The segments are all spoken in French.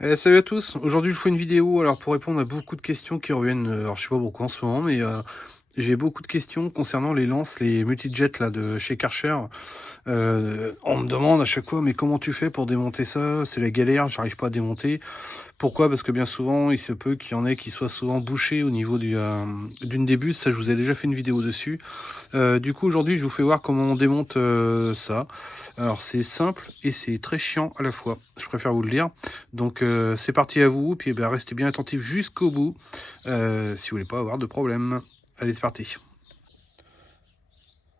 Salut à tous, aujourd'hui je vous fais une vidéo alors pour répondre à beaucoup de questions qui reviennent, alors je sais pas pourquoi en ce moment, mais j'ai beaucoup de questions concernant les lances, les multi-jets là de chez Karcher. On me demande à chaque fois, mais comment tu fais pour démonter ça? C'est la galère, j'arrive pas à démonter. Pourquoi? Parce que bien souvent, il se peut qu'il y en ait qui soient souvent bouchés au niveau d'une des bus, ça je vous ai déjà fait une vidéo dessus. Du coup aujourd'hui je vous fais voir comment on démonte ça. Alors c'est simple et c'est très chiant à la fois, je préfère vous le dire. Donc c'est parti à vous, puis ben, restez bien attentifs jusqu'au bout si vous voulez pas avoir de problème. Allez c'est parti.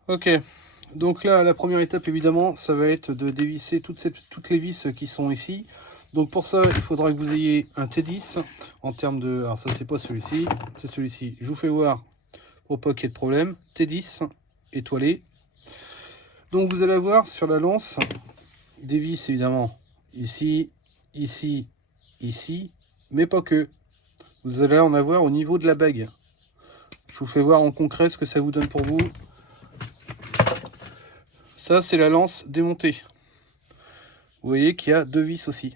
Ok, donc là la première étape évidemment ça va être de dévisser toutes les vis qui sont ici. Donc pour ça il faudra que vous ayez un T10 en termes de... Alors ça c'est pas celui-ci, c'est celui-ci. Je vous fais voir pour pas qu'il y ait de problème. T10 étoilé. Donc vous allez avoir sur la lance des vis évidemment ici, ici, ici, mais pas que. Vous allez en avoir au niveau de la bague. Je vous fais voir en concret ce que ça vous donne pour vous. Ça c'est la lance démontée. Vous voyez qu'il y a deux vis aussi.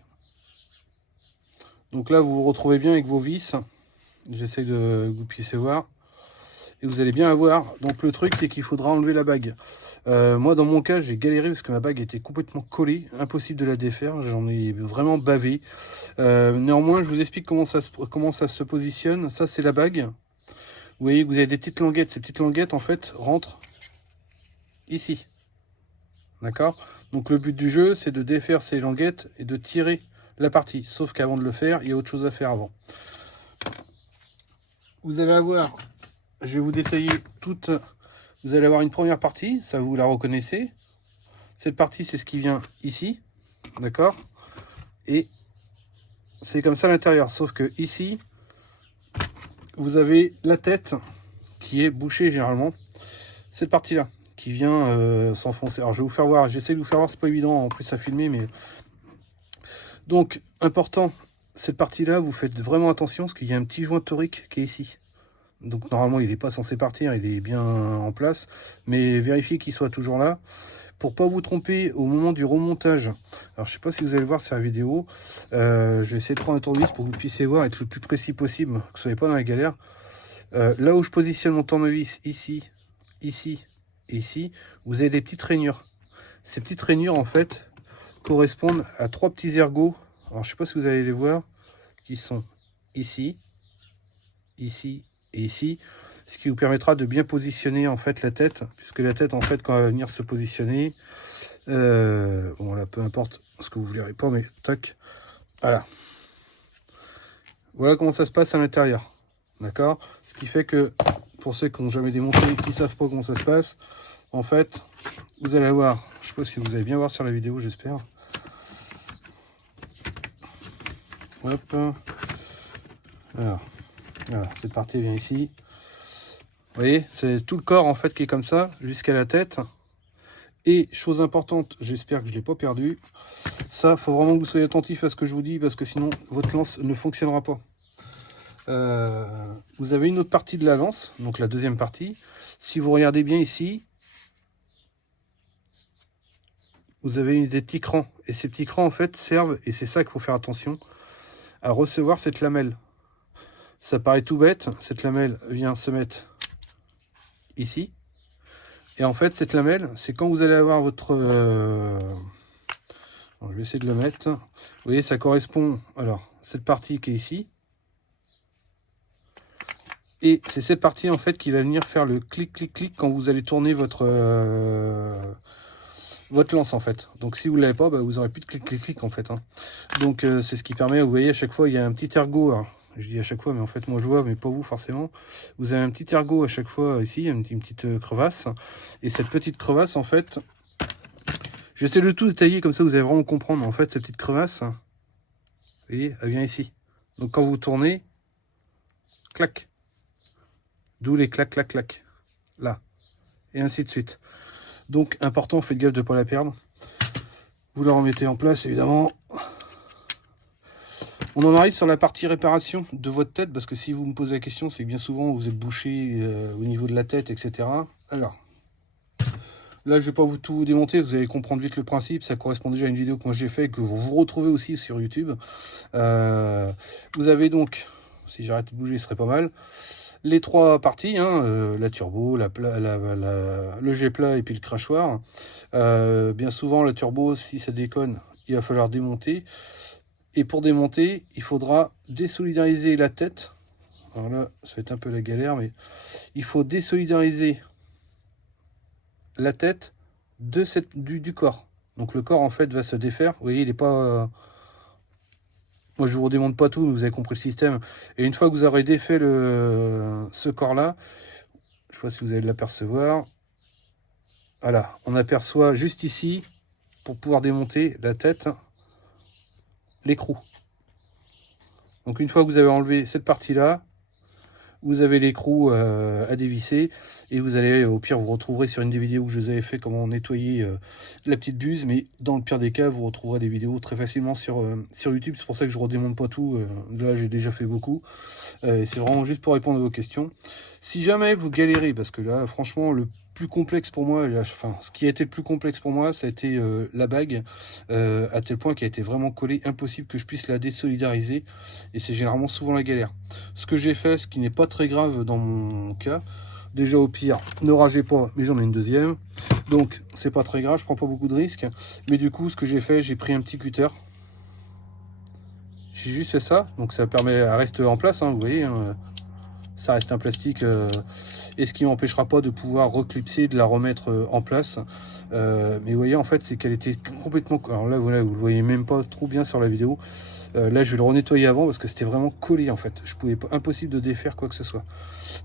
Donc là vous vous retrouvez bien avec vos vis. J'essaie de que vous puissiez voir. Et vous allez bien avoir. Donc le truc c'est qu'il faudra enlever la bague. Moi dans mon cas j'ai galéré parce que ma bague était complètement collée, impossible de la défaire, j'en ai vraiment bavé. Néanmoins je vous explique comment ça se positionne. Ça c'est la bague. Vous voyez que vous avez des petites languettes, ces petites languettes en fait rentrent ici. D'accord? Donc le but du jeu c'est de défaire ces languettes et de tirer la partie. Sauf qu'avant de le faire, il y a autre chose à faire avant. Vous allez avoir, je vais vous détailler toute... Vous allez avoir une première partie, ça vous la reconnaissez. Cette partie c'est ce qui vient ici. D'accord? Et c'est comme ça à l'intérieur. Sauf que ici, vous avez la tête qui est bouchée généralement. Cette partie-là qui vient s'enfoncer. Alors je vais vous faire voir, j'essaie de vous faire voir, c'est pas évident en plus à filmer, mais... Donc, important, cette partie-là, vous faites vraiment attention parce qu'il y a un petit joint torique qui est ici. Donc normalement, il n'est pas censé partir, il est bien en place. Mais vérifiez qu'il soit toujours là. Pour pas vous tromper au moment du remontage, alors je sais pas si vous allez le voir sur la vidéo, je vais essayer de prendre un tournevis pour que vous puissiez voir, être le plus précis possible, que vous ne soyez pas dans la galère. Là où je positionne mon tournevis, ici, ici et ici, vous avez des petites rainures. Ces petites rainures, en fait, correspondent à trois petits ergots. Alors je sais pas si vous allez les voir, qui sont ici, ici et ici, ce qui vous permettra de bien positionner en fait la tête, puisque la tête en fait quand elle va venir se positionner, bon là peu importe ce que vous verrez pas, mais tac, voilà. Voilà comment ça se passe à l'intérieur, d'accord? Ce qui fait que pour ceux qui n'ont jamais démonté, qui savent pas comment ça se passe, en fait, vous allez avoir, je sais pas si vous allez bien voir sur la vidéo, j'espère. Hop. Alors, voilà, cette partie vient ici. Vous voyez, c'est tout le corps en fait qui est comme ça, jusqu'à la tête. Et chose importante, j'espère que je ne l'ai pas perdu, ça, faut vraiment que vous soyez attentif à ce que je vous dis, parce que sinon, votre lance ne fonctionnera pas. Vous avez une autre partie de la lance, donc la deuxième partie. Si vous regardez bien ici, vous avez des petits crans. Et ces petits crans, en fait, servent, et c'est ça qu'il faut faire attention, à recevoir cette lamelle. Ça paraît tout bête, cette lamelle vient se mettre ici. Et en fait, cette lamelle, c'est quand vous allez avoir votre... je vais essayer de le mettre. Vous voyez, ça correspond... Alors, cette partie qui est ici. Et c'est cette partie, en fait, qui va venir faire le clic, clic, clic quand vous allez tourner votre lance, en fait. Donc, si vous ne l'avez pas, bah, vous n'aurez plus de clic, clic, clic, en fait. Hein. Donc, c'est ce qui permet... Vous voyez, à chaque fois, il y a un petit ergot. Alors, je dis à chaque fois, mais en fait, moi, je vois, mais pas vous, forcément. Vous avez un petit ergot à chaque fois, ici, une petite crevasse. Et cette petite crevasse, en fait... J'essaie de tout détailler, comme ça, vous allez vraiment comprendre. En fait, cette petite crevasse, vous voyez, elle vient ici. Donc, quand vous tournez, clac. D'où les clac, clac, clac. Là. Et ainsi de suite. Donc, important, faites gaffe de ne pas la perdre. Vous la remettez en place, évidemment. On en arrive sur la partie réparation de votre tête, parce que si vous me posez la question, c'est que bien souvent, vous êtes bouché au niveau de la tête, etc. Alors, Là, je vais pas tout vous démonter, vous allez comprendre vite le principe. Ça correspond déjà à une vidéo que moi j'ai fait, que vous retrouvez aussi sur YouTube. Vous avez donc, si j'arrête de bouger, ce serait pas mal, les trois parties, hein, la turbo, le G-plat et puis le crachoir. Bien souvent, la turbo, si ça déconne, il va falloir démonter. Et pour démonter, il faudra désolidariser la tête. Alors là, ça va être un peu la galère, mais il faut désolidariser la tête du corps. Donc le corps, en fait, va se défaire. Vous voyez, il n'est pas... moi, je vous redémonte pas tout, mais vous avez compris le système. Et une fois que vous aurez défait ce corps-là, je ne sais pas si vous allez l'apercevoir. Voilà, on aperçoit juste ici, pour pouvoir démonter la tête, l'écrou. Donc une fois que vous avez enlevé cette partie-là, vous avez l'écrou à dévisser et vous allez, au pire, vous retrouverez sur une des vidéos que je vous avais fait comment nettoyer la petite buse, mais dans le pire des cas, vous retrouverez des vidéos très facilement sur YouTube. C'est pour ça que je ne redémonte pas tout. Là, j'ai déjà fait beaucoup. C'est vraiment juste pour répondre à vos questions. Si jamais vous galérez, parce que là, franchement, le plus complexe pour moi, enfin, ce qui a été le plus complexe pour moi, ça a été la bague, à tel point qu'elle a été vraiment collée, impossible que je puisse la désolidariser, et c'est généralement souvent la galère. Ce que j'ai fait, ce qui n'est pas très grave dans mon cas, déjà au pire, ne ragez pas, mais j'en ai une deuxième, donc c'est pas très grave, je prends pas beaucoup de risques, mais du coup, ce que j'ai fait, j'ai pris un petit cutter, j'ai juste fait ça, donc ça permet, elle reste en place, hein, vous voyez, hein, ça reste un plastique, et ce qui m'empêchera pas de pouvoir reclipser, de la remettre en place. Mais vous voyez, en fait, c'est qu'elle était complètement... Alors là, voilà, vous le voyez même pas trop bien sur la vidéo. Là, je vais le renettoyer avant parce que c'était vraiment collé, en fait. Je pouvais pas, impossible de défaire quoi que ce soit.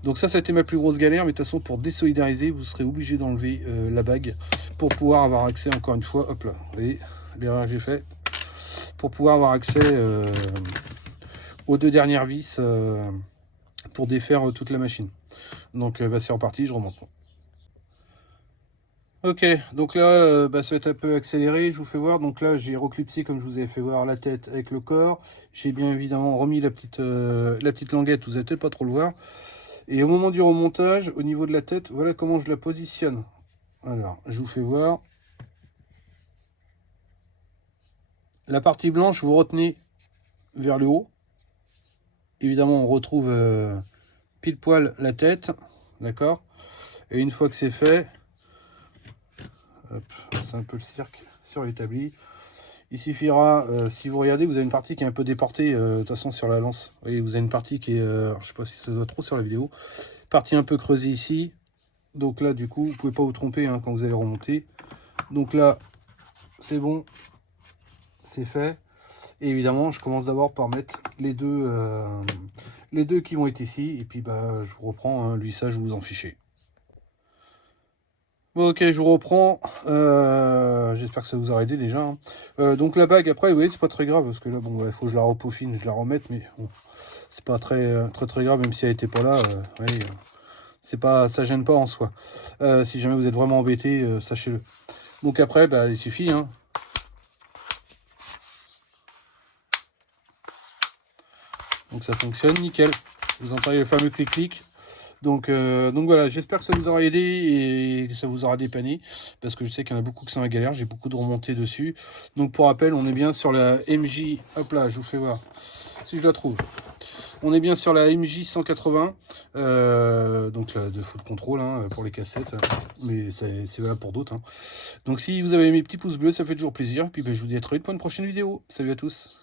Donc ça a été ma plus grosse galère, mais de toute façon, pour désolidariser, vous serez obligé d'enlever la bague pour pouvoir avoir accès, encore une fois, hop là, vous voyez l'erreur que j'ai fait, pour pouvoir avoir accès aux deux dernières vis pour défaire toute la machine. Donc bah, c'est reparti, je remonte. Ok, donc là, bah, ça va être un peu accéléré, je vous fais voir. Donc là, j'ai reclipsé, comme je vous avais fait voir, la tête avec le corps. J'ai bien évidemment remis la petite languette, vous n'allez peut-être pas trop le voir. Et au moment du remontage, au niveau de la tête, voilà comment je la positionne. Alors, je vous fais voir. La partie blanche, vous retenez vers le haut. Évidemment, on retrouve pile poil la tête, d'accord? Et une fois que c'est fait... c'est un peu le cirque sur l'établi. Il suffira, si vous regardez, vous avez une partie qui est un peu déportée, de toute façon sur la lance. Vous voyez, vous avez une partie qui est, je ne sais pas si ça se voit trop sur la vidéo, partie un peu creusée ici. Donc là, du coup, vous ne pouvez pas vous tromper hein, quand vous allez remonter. Donc là, c'est bon, c'est fait. Et évidemment, je commence d'abord par mettre les deux qui vont être ici. Et puis, bah, je vous reprends, hein, lui, ça, je vous en fichez. Bon, ok, je vous reprends. J'espère que ça vous aura aidé déjà. Hein. Donc la bague, après, vous voyez, c'est pas très grave, parce que là, bon, il faut que je la repaufine, je la remette, mais bon, c'est pas très grave, même si elle était pas là. Ouais, c'est pas, ça gêne pas en soi. Si jamais vous êtes vraiment embêté, sachez-le. Donc après, bah, il suffit. Hein. Donc ça fonctionne, nickel. Vous entendez le fameux clic-clic. Donc voilà, j'espère que ça vous aura aidé et que ça vous aura dépanné, parce que je sais qu'il y en a beaucoup qui sont à galère, j'ai beaucoup de remontées dessus. Donc pour rappel, on est bien sur la MJ, hop là, je vous fais voir, si je la trouve. On est bien sur la MJ 180, donc la de full contrôle hein, pour les cassettes, mais c'est valable pour d'autres. Hein. Donc si vous avez mes petits pouces bleus, ça fait toujours plaisir, et puis ben, je vous dis à très vite pour une prochaine vidéo. Salut à tous.